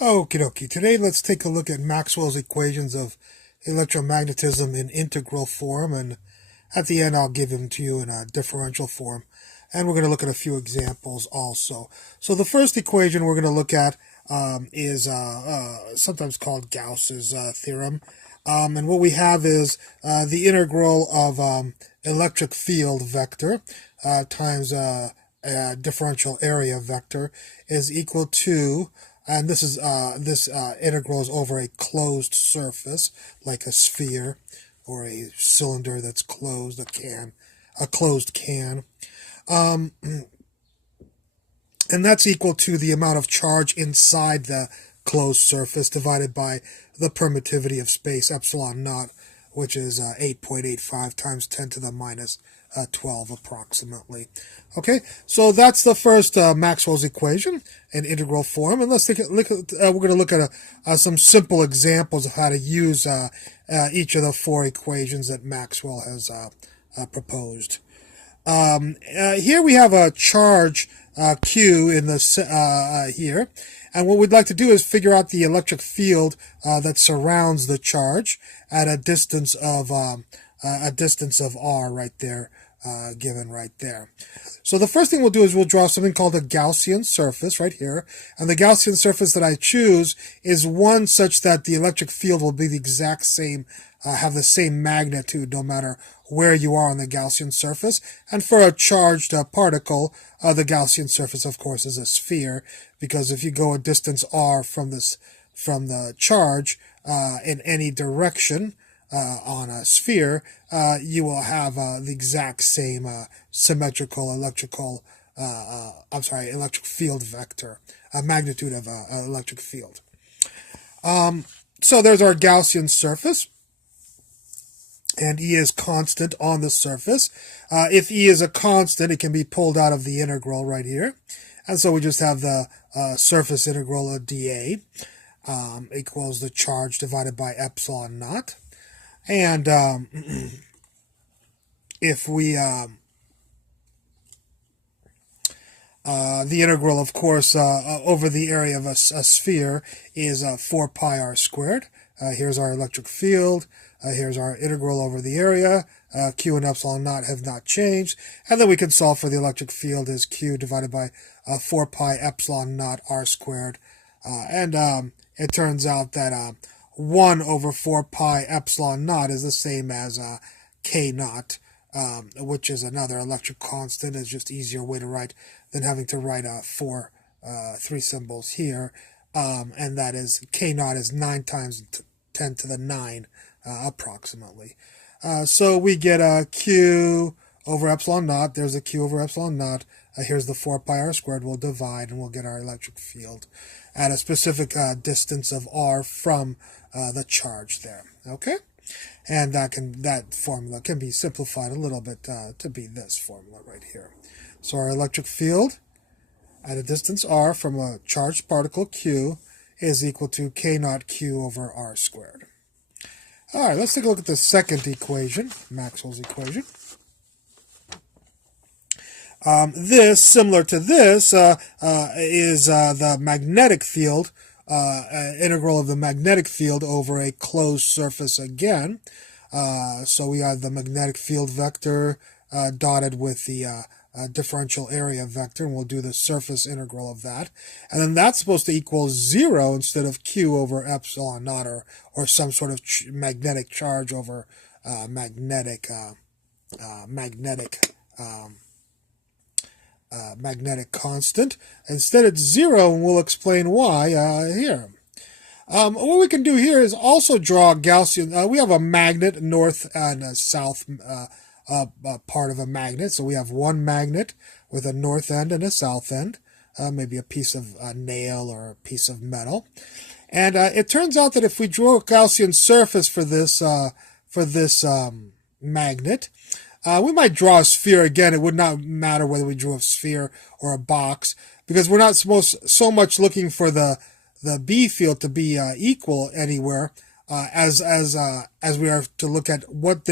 Okie dokie. Today let's take a look at Maxwell's equations of electromagnetism in integral form, and at the end I'll give them to you in a differential form. And we're going to look at a few examples also. So the first equation we're going to look at is sometimes called Gauss's theorem. And what we have is the integral of electric field vector times a differential area vector is equal to, and this is this integral is over a closed surface, like a sphere or a cylinder that's closed, a closed can. And that's equal to the amount of charge inside the closed surface divided by the permittivity of space, epsilon naught, which is 8.85 times 10 to the minus 12 approximately. Okay, so that's the first Maxwell's equation in integral form. And let's take a look at, we're going to look at some simple examples of how to use each of the four equations that Maxwell has proposed. Here we have a charge Q in the here, and what we'd like to do is figure out the electric field that surrounds the charge at a distance of r right there, given right there. So the first thing we'll do is we'll draw something called a Gaussian surface right here, and the Gaussian surface that I choose is one such that the electric field will be the exact same, have the same magnitude no matter where you are on the Gaussian surface. And for a charged particle, the Gaussian surface, of course, is a sphere, because if you go a distance r from the charge in any direction on a sphere, you will have the exact same symmetrical electric field vector, magnitude of electric field. So there's our Gaussian surface, and E is constant on the surface. If E is a constant, it can be pulled out of the integral right here. And so we just have the surface integral of dA equals the charge divided by epsilon naught. And if we, the integral, of course, over the area of a sphere is 4 pi r squared. Here's our electric field. Here's our integral over the area. Q and epsilon naught have not changed. And then we can solve for the electric field as Q divided by 4 pi epsilon naught r squared. It turns out that 1 over 4 pi epsilon naught is the same as K naught, which is another electric constant. It's just easier way to write than having to write three symbols here. And that is K naught is 9 times 10 to the 9 approximately. So we get a Q over epsilon naught. There's a Q over epsilon naught. Here's the 4 pi r squared. We'll divide and we'll get our electric field at a specific distance of r from the charge there. Okay? And that formula can be simplified a little bit to be this formula right here. So our electric field at a distance r from a charged particle Q is equal to K naught Q over r squared. All right, let's take a look at the second equation, Maxwell's equation. This, similar to this, is the magnetic field, integral of the magnetic field over a closed surface again. So we have the magnetic field vector dotted with the differential area vector, and we'll do the surface integral of that. And then that's supposed to equal 0 instead of Q over epsilon naught, or some sort of magnetic charge over magnetic constant. Instead it's 0, and we'll explain why here. What we can do here is also draw a Gaussian. We have a magnet, north and a south part of a magnet. So we have one magnet with a north end and a south end, maybe a piece of nail or a piece of metal. And it turns out that if we draw a Gaussian surface for this magnet, we might draw a sphere again. It would not matter whether we drew a sphere or a box, because we're not so much looking for the B field to be equal anywhere, as we are to look at what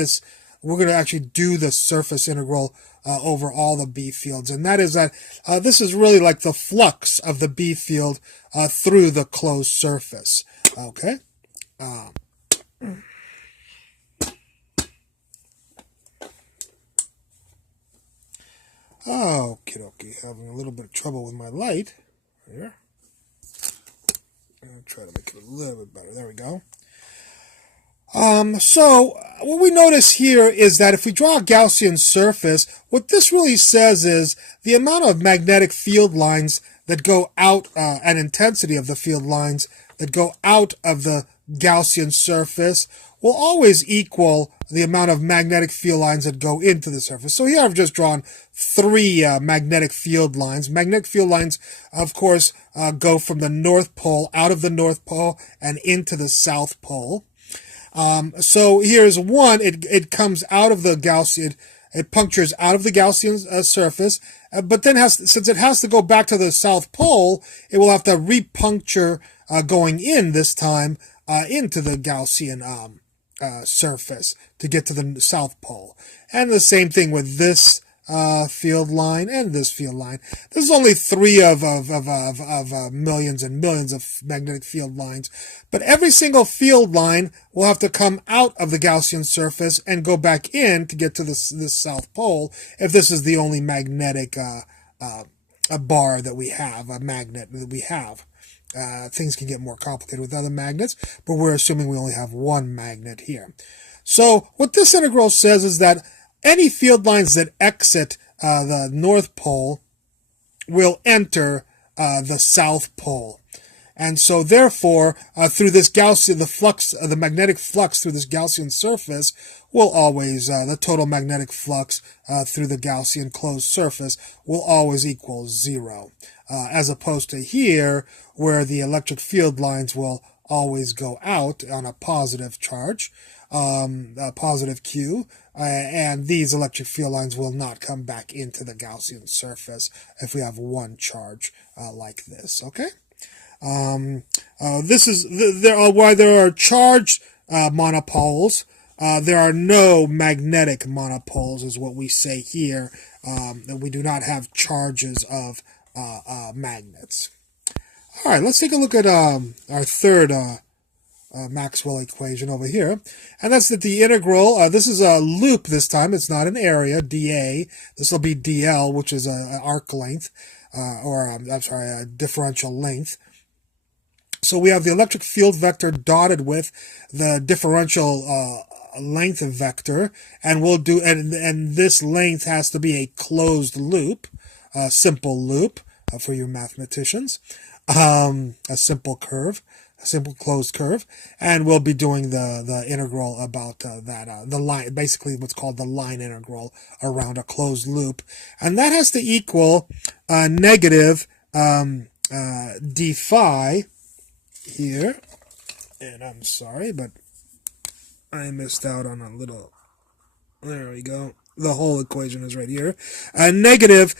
we're going to actually do the surface integral over all the B fields. And that is that this is really like the flux of the B field through the closed surface. Okay? Okie dokie, having a little bit of trouble with my light here. I'll try to make it a little bit better. There we go. So what we notice here is that if we draw a Gaussian surface, what this really says is the amount of magnetic field lines that go out, and intensity of the field lines that go out of the Gaussian surface will always equal the amount of magnetic field lines that go into the surface. So here I've just drawn three magnetic field lines. Magnetic field lines, of course, go from the North Pole, out of the North Pole, and into the South Pole. So here's one. It comes out of the Gaussian, it punctures out of the Gaussian surface, but then since it has to go back to the South Pole, it will have to repuncture going in this time into the Gaussian surface to get to the South Pole. And the same thing with this field line and this field line. There's only three of millions and millions of magnetic field lines, but every single field line will have to come out of the Gaussian surface and go back in to get to this South Pole if this is the only magnetic a bar that we have, a magnet that we have. Things can get more complicated with other magnets, but we're assuming we only have one magnet here. So what this integral says is that any field lines that exit the North Pole will enter the South Pole. And so therefore, through this Gaussian, the magnetic flux through this Gaussian surface will always, the total magnetic flux through the Gaussian closed surface will always equal 0. As opposed to here, where the electric field lines will always go out on a positive charge, a positive Q, and these electric field lines will not come back into the Gaussian surface if we have one charge like this. Okay. This is why there are charged monopoles. There are no magnetic monopoles, is what we say here. That we do not have charges of magnets. All right, let's take a look at our third Maxwell equation over here, and that's that the integral, this is a loop this time, it's not an area, dA, this will be dl, which is an arc length, a differential length. So we have the electric field vector dotted with the differential length vector, and we'll do, and this length has to be a closed loop, a simple loop for your mathematicians, a simple curve, a simple closed curve, and we'll be doing the integral about the line, basically what's called the line integral around a closed loop, and that has to equal negative d phi here, and I'm sorry, but I missed out on a little, there we go, the whole equation is right here, negative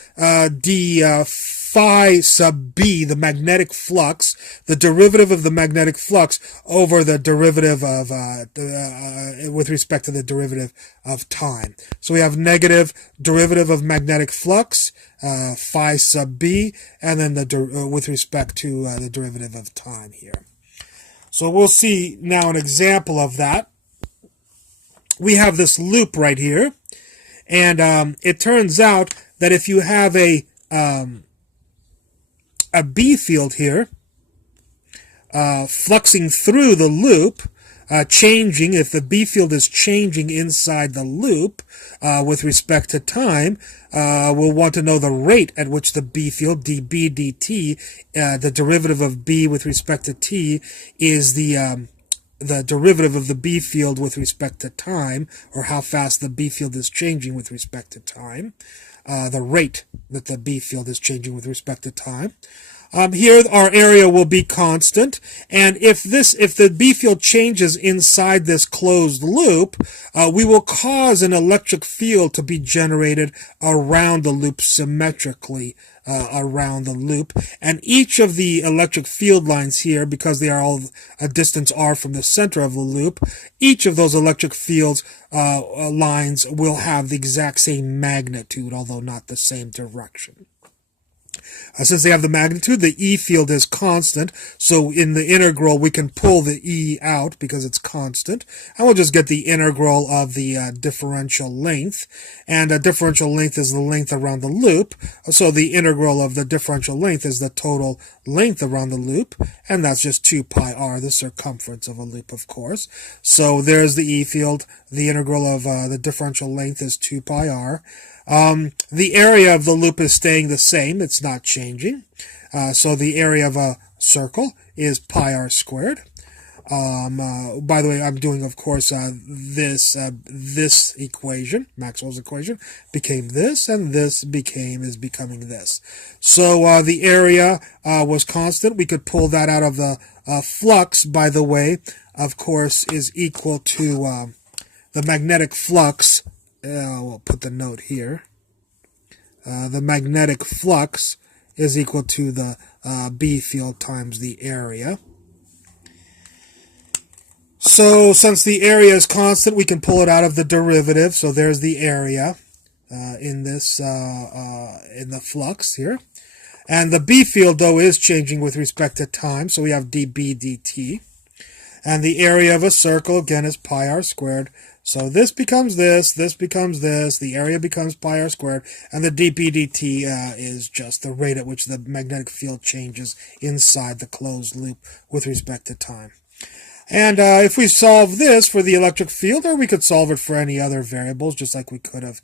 d phi sub b, the magnetic flux, the derivative of the magnetic flux over the derivative of, with respect to the derivative of time. So we have negative derivative of magnetic flux, phi sub b, and then the with respect to the derivative of time here. So we'll see now an example of that. We have this loop right here, and it turns out that if you have a B field here, fluxing through the loop, changing, if the B field is changing inside the loop with respect to time, we'll want to know the rate at which the B field, dB dt, the derivative of B with respect to t, is the derivative of the B field with respect to time, or how fast the B field is changing with respect to time, the rate that the B field is changing with respect to time. Here our area will be constant, and if the B field changes inside this closed loop, we will cause an electric field to be generated around the loop symmetrically around the loop, and each of the electric field lines here, because they are all a distance r from the center of the loop, each of those electric fields lines will have the exact same magnitude, although not the same direction. Since they have the magnitude, the E field is constant, so in the integral we can pull the E out because it's constant, and we'll just get the integral of the differential length, and differential length is the length around the loop, so the integral of the differential length is the total length around the loop, and that's just 2 pi r, the circumference of a loop, of course. So there's the E field. The integral of the differential length is 2 pi r. The area of the loop is staying the same. It's not changing. So the area of a circle is pi r squared. By the way, I'm doing, of course, this equation, Maxwell's equation, became this, and this is becoming this. So the area was constant. We could pull that out of the flux, by the way, of course, is equal to the magnetic flux. We'll put the note here. The magnetic flux is equal to the B field times the area. So since the area is constant, we can pull it out of the derivative. So there's the area in this in the flux here. And the B field, though, is changing with respect to time. So we have dB dt. And the area of a circle, again, is pi r squared. So this becomes this becomes this, the area becomes pi r squared, and the dB dt is just the rate at which the magnetic field changes inside the closed loop with respect to time. And if we solve this for the electric field, or we could solve it for any other variables, just like we could have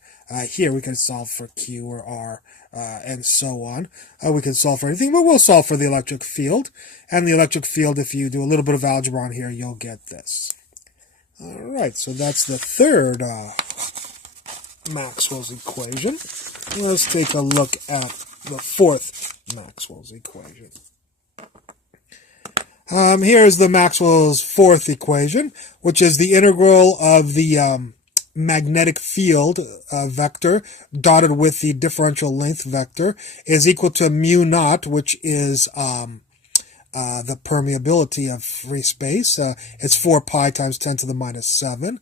here, we could solve for Q or R, and so on. We could solve for anything, but we'll solve for the electric field. And the electric field, if you do a little bit of algebra on here, you'll get this. All right, so that's the third Maxwell's equation. Let's take a look at the fourth Maxwell's equation. Here's the Maxwell's fourth equation, which is the integral of the magnetic field vector dotted with the differential length vector is equal to mu naught, which is the permeability of free space. It's 4 pi times 10 to the minus 7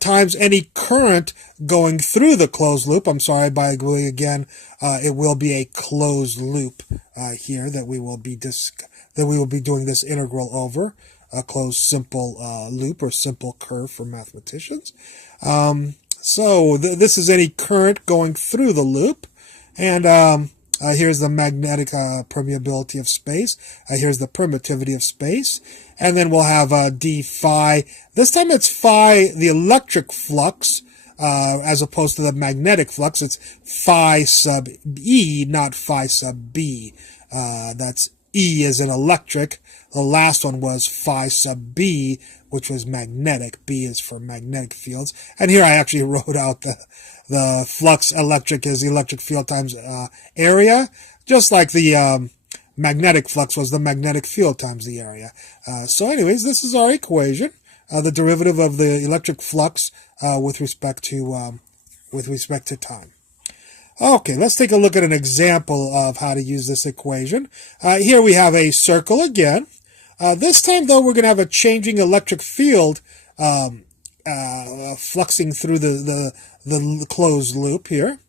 times any current going through the closed loop. I'm sorry, by the way, again, it will be a closed loop here that we will be doing this integral over, a closed simple loop or simple curve for mathematicians. So this is any current going through the loop, and here's the magnetic permeability of space. Here's the permittivity of space. And then we'll have d phi. This time it's phi, the electric flux, as opposed to the magnetic flux. It's phi sub E, not phi sub B. That's E as in electric. The last one was phi sub B, which was magnetic. B is for magnetic fields. And here I actually wrote out the flux electric is the electric field times area, just like the magnetic flux was the magnetic field times the area. So anyways, this is our equation, the derivative of the electric flux with respect to time. Okay, let's take a look at an example of how to use this equation. Here we have a circle again. This time, though, we're going to have a changing electric field fluxing through the closed loop here.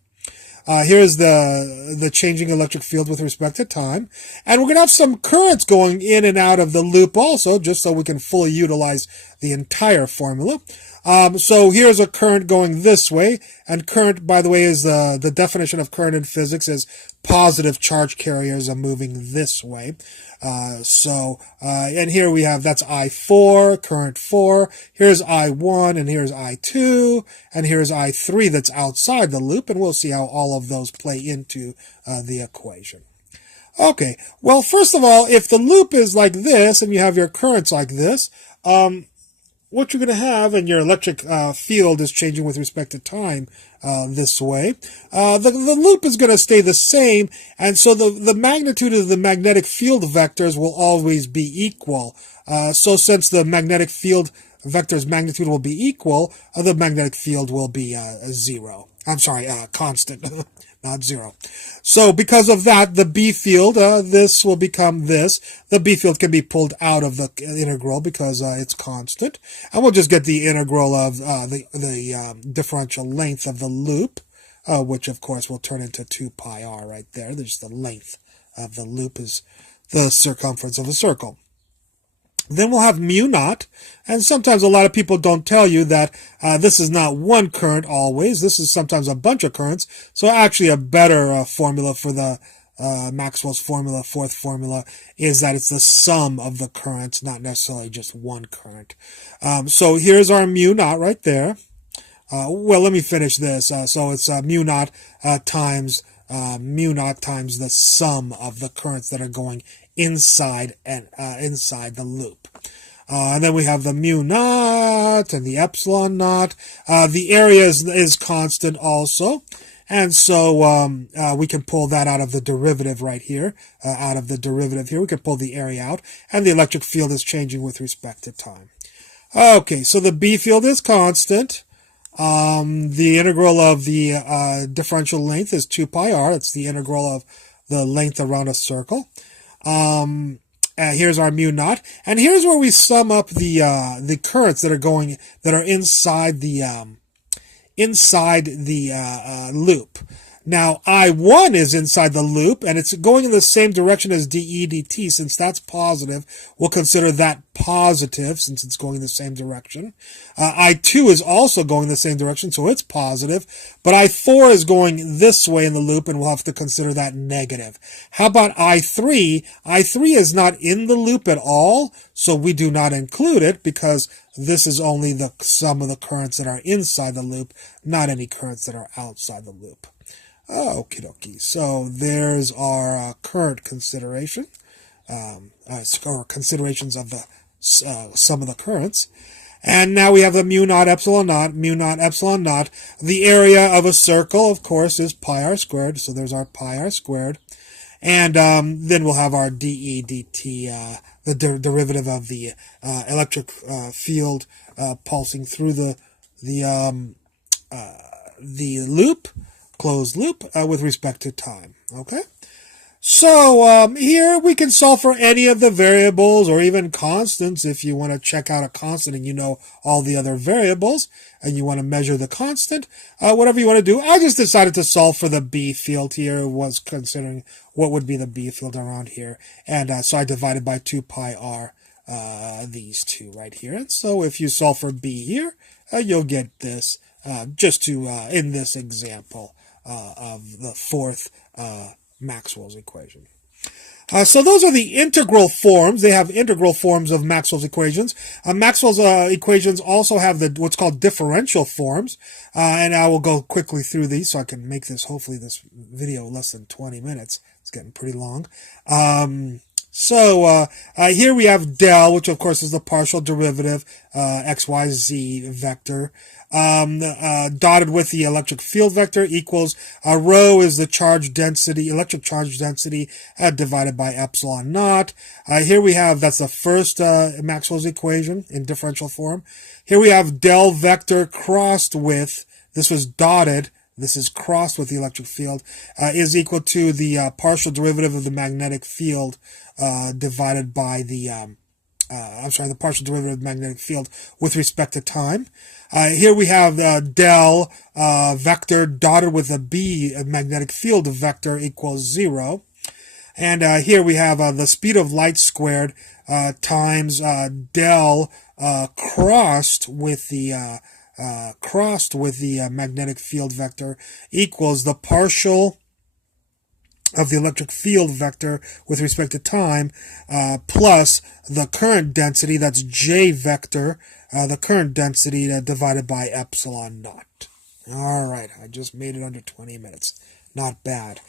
Here's the changing electric field with respect to time. And we're going to have some currents going in and out of the loop also, just so we can fully utilize the entire formula. So here's a current going this way, and current, by the way, is the definition of current in physics is positive charge carriers are moving this way. And here we have, that's I4, current 4, here's I1, and here's I2, and here's I3 that's outside the loop, and we'll see how all of those play into the equation. Okay, well, first of all, if the loop is like this, and you have your currents like this, what you're going to have, and your electric field is changing with respect to time this way. The loop is going to stay the same, and so the magnitude of the magnetic field vectors will always be equal. So since the magnetic field vector's magnitude will be equal, the magnetic field will be zero. I'm sorry, constant, not zero. So because of that, the B field, this will become this. The B field can be pulled out of the integral because it's constant. And we'll just get the integral of the differential length of the loop, which of course will turn into 2 pi r right there. There's the length of the loop is the circumference of a circle. Then we'll have mu naught, and sometimes a lot of people don't tell you that this is not one current always. This is sometimes a bunch of currents. So actually a better formula for the Maxwell's formula, fourth formula, is that it's the sum of the currents, not necessarily just one current. So here's our mu naught right there. Well, let me finish this. So it's mu naught times the sum of the currents that are going inside the loop. And then we have the mu naught and the epsilon naught. The area is constant also. And so we can pull that out of the derivative right here. We can pull the area out. And the electric field is changing with respect to time. Okay, so the B field is constant. The integral of the differential length is 2 pi r. It's the integral of the length around a circle. Here's our mu naught, and here's where we sum up the currents that are inside the loop. Now, I1 is inside the loop, and it's going in the same direction as dE dt. Since that's positive, we'll consider that positive, since it's going in the same direction. I2 is also going in the same direction, so it's positive. But I4 is going this way in the loop, and we'll have to consider that negative. How about I3? I3 is not in the loop at all, so we do not include it, because this is only the sum of the currents that are inside the loop, not any currents that are outside the loop. Okie dokie. So there's our current consideration, or considerations of the sum of the currents. And now we have the mu naught epsilon naught, mu naught epsilon naught. The area of a circle, of course, is pi r squared. So there's our pi r squared. And then we'll have our dE dt, the derivative of the electric field pulsing through the loop, closed loop, with respect to time. Okay? So here we can solve for any of the variables or even constants if you want to check out a constant and you know all the other variables and you want to measure the constant, whatever you want to do. I just decided to solve for the B field here, was considering what would be the B field around here. And so I divided by 2 pi r these two right here. And so if you solve for B here, you'll get this just to, in this example of the fourth Maxwell's equation. So those are the integral forms. They have integral forms of Maxwell's equations. Maxwell's equations also have what's called differential forms. And I will go quickly through these so I can make this, hopefully this video less than 20 minutes. It's getting pretty long. So here we have del, which of course is the partial derivative, x, y, z vector, dotted with the electric field vector equals, rho is the charge density, electric charge density, divided by epsilon naught. Here we have, that's the first Maxwell's equation in differential form. Here we have del vector crossed with, this was dotted, this is crossed with the electric field, is equal to the partial derivative of the magnetic field divided by the, the partial derivative of the magnetic field with respect to time. Here we have del vector dotted with a B magnetic field vector equals 0. And here we have the speed of light squared times del crossed with the magnetic field vector equals the partial of the electric field vector with respect to time plus the current density, that's J vector, the current density divided by epsilon naught. All right, I just made it under 20 minutes. Not bad.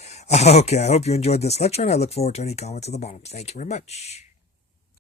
Okay, I hope you enjoyed this lecture, and I look forward to any comments at the bottom. Thank you very much.